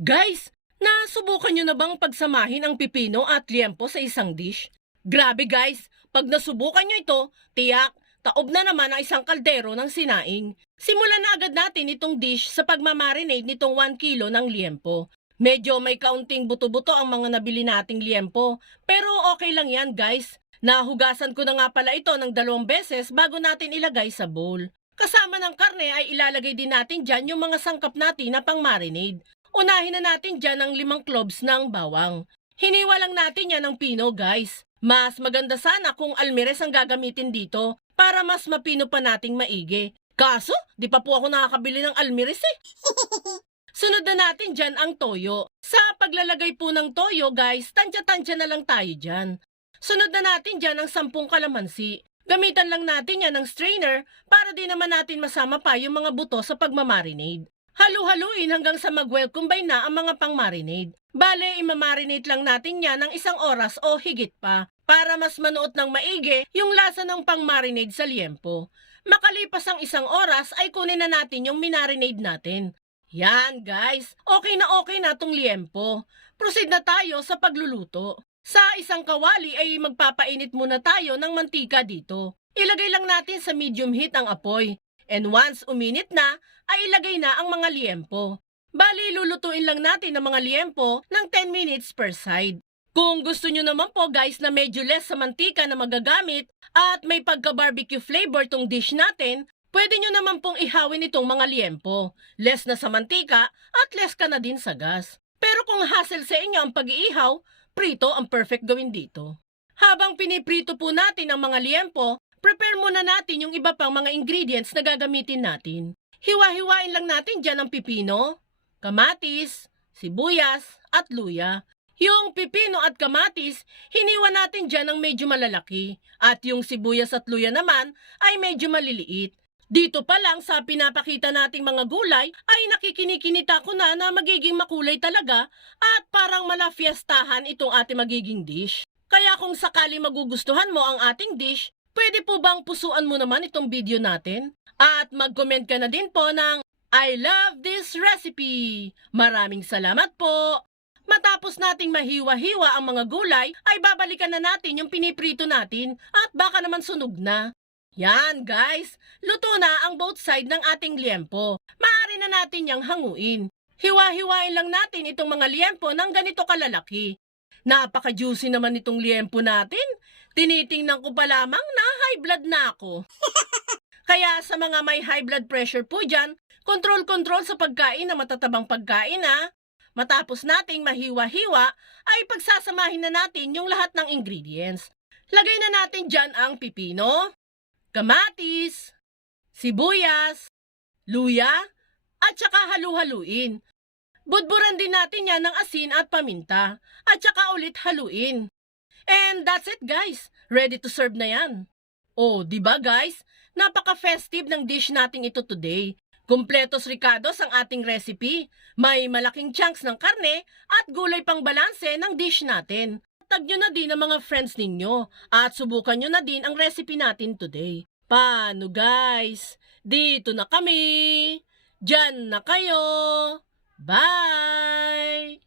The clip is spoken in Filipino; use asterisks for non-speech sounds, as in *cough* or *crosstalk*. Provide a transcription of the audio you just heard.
Guys, nasubukan nyo na bang pagsamahin ang pipino at liempo sa isang dish? Grabe guys, pag nasubukan nyo ito, tiyak, taob na naman ang isang kaldero ng sinaing. Simulan na agad natin itong dish sa pagmamarinate nitong 1 kilo ng liempo. Medyo may kaunting buto-buto ang mga nabili nating liempo, pero okay lang yan guys. Nahugasan ko na nga pala ito ng dalawang beses bago natin ilagay sa bowl. Kasama ng karne ay ilalagay din natin dyan yung mga sangkap natin na pang marinade. Unahin na natin dyan ang limang cloves ng bawang. Hiniwa lang natin yan ng pino guys. Mas maganda sana kung almires ang gagamitin dito para mas mapino pa nating maigi. Kaso, di pa po ako nakakabili ng almires eh. *laughs* Sunod na natin dyan ang toyo. Sa paglalagay po ng toyo guys, tansya-tansya na lang tayo dyan. Sunod na natin dyan ang sampung kalamansi. Gamitan lang natin yan ng strainer para di naman natin masama pa yung mga buto sa pagmamarinade. Halu-haluin hanggang sa mag-well combine na ang mga pang-marinade. Bale, imamarinate lang natin yan ng isang oras o higit pa para mas manuot ng maigi yung lasa ng pang-marinade sa liempo. Makalipas ang isang oras ay kunin na natin yung minarinade natin. Yan guys, okay na okay na tong liempo. Proceed na tayo sa pagluluto. Sa isang kawali ay magpapainit muna tayo ng mantika dito. Ilagay lang natin sa medium heat ang apoy. And once uminit na, ay ilagay na ang mga liempo. Bali, lulutuin lang natin ang mga liempo ng 10 minutes per side. Kung gusto nyo naman po guys na medyo less sa mantika na magagamit at may pagka-barbecue flavor tong dish natin, pwede nyo naman pong ihawin itong mga liempo. Less na sa mantika at less ka na din sa gas. Pero kung hassle sa inyo ang pag-iihaw, prito ang perfect gawin dito. Habang piniprito po natin ang mga liempo, prepare muna natin yung iba pang mga ingredients na gagamitin natin. Hiwa-hiwain lang natin dyan ang pipino, kamatis, sibuyas, at luya. Yung pipino at kamatis, hiniwa natin dyan ng medyo malalaki. At yung sibuyas at luya naman ay medyo maliliit. Dito pa lang sa pinapakita nating mga gulay ay nakikinikinita ko na na magiging makulay talaga at parang malafiestahan itong ating magiging dish. Kaya kung sakali magugustuhan mo ang ating dish, pwede po bang pusuan mo naman itong video natin? At mag-comment ka na din po ng I love this recipe! Maraming salamat po! Matapos nating mahiwa-hiwa ang mga gulay, ay babalikan na natin yung piniprito natin at baka naman sunog na. Yan guys, luto na ang both side ng ating liempo. Maaari na natin yang hanguin. Hiwa-hiwain lang natin itong mga liempo ng ganito kalalaki. Napaka-juicy naman itong liempo natin. Tinitingnan ko pa lamang high blood na ako. *laughs* Kaya sa mga may high blood pressure po dyan, kontrol-kontrol sa pagkain na matatabang pagkain ha. Matapos nating mahiwa-hiwa, ay pagsasamahin na natin yung lahat ng ingredients. Lagay na natin dyan ang pipino, kamatis, sibuyas, luya, at saka halu-haluin. Budburan din natin yan ng asin at paminta, at saka ulit haluin. And that's it guys, ready to serve na yan. Oh, di ba guys? Napaka-festive ng dish nating ito today. Kumpletos ricados ang ating recipe. May malaking chunks ng karne at gulay pang balanse ng dish natin. Tag nyo na din ang mga friends ninyo at subukan nyo na din ang recipe natin today. Paano guys? Dito na kami. Diyan na kayo. Bye!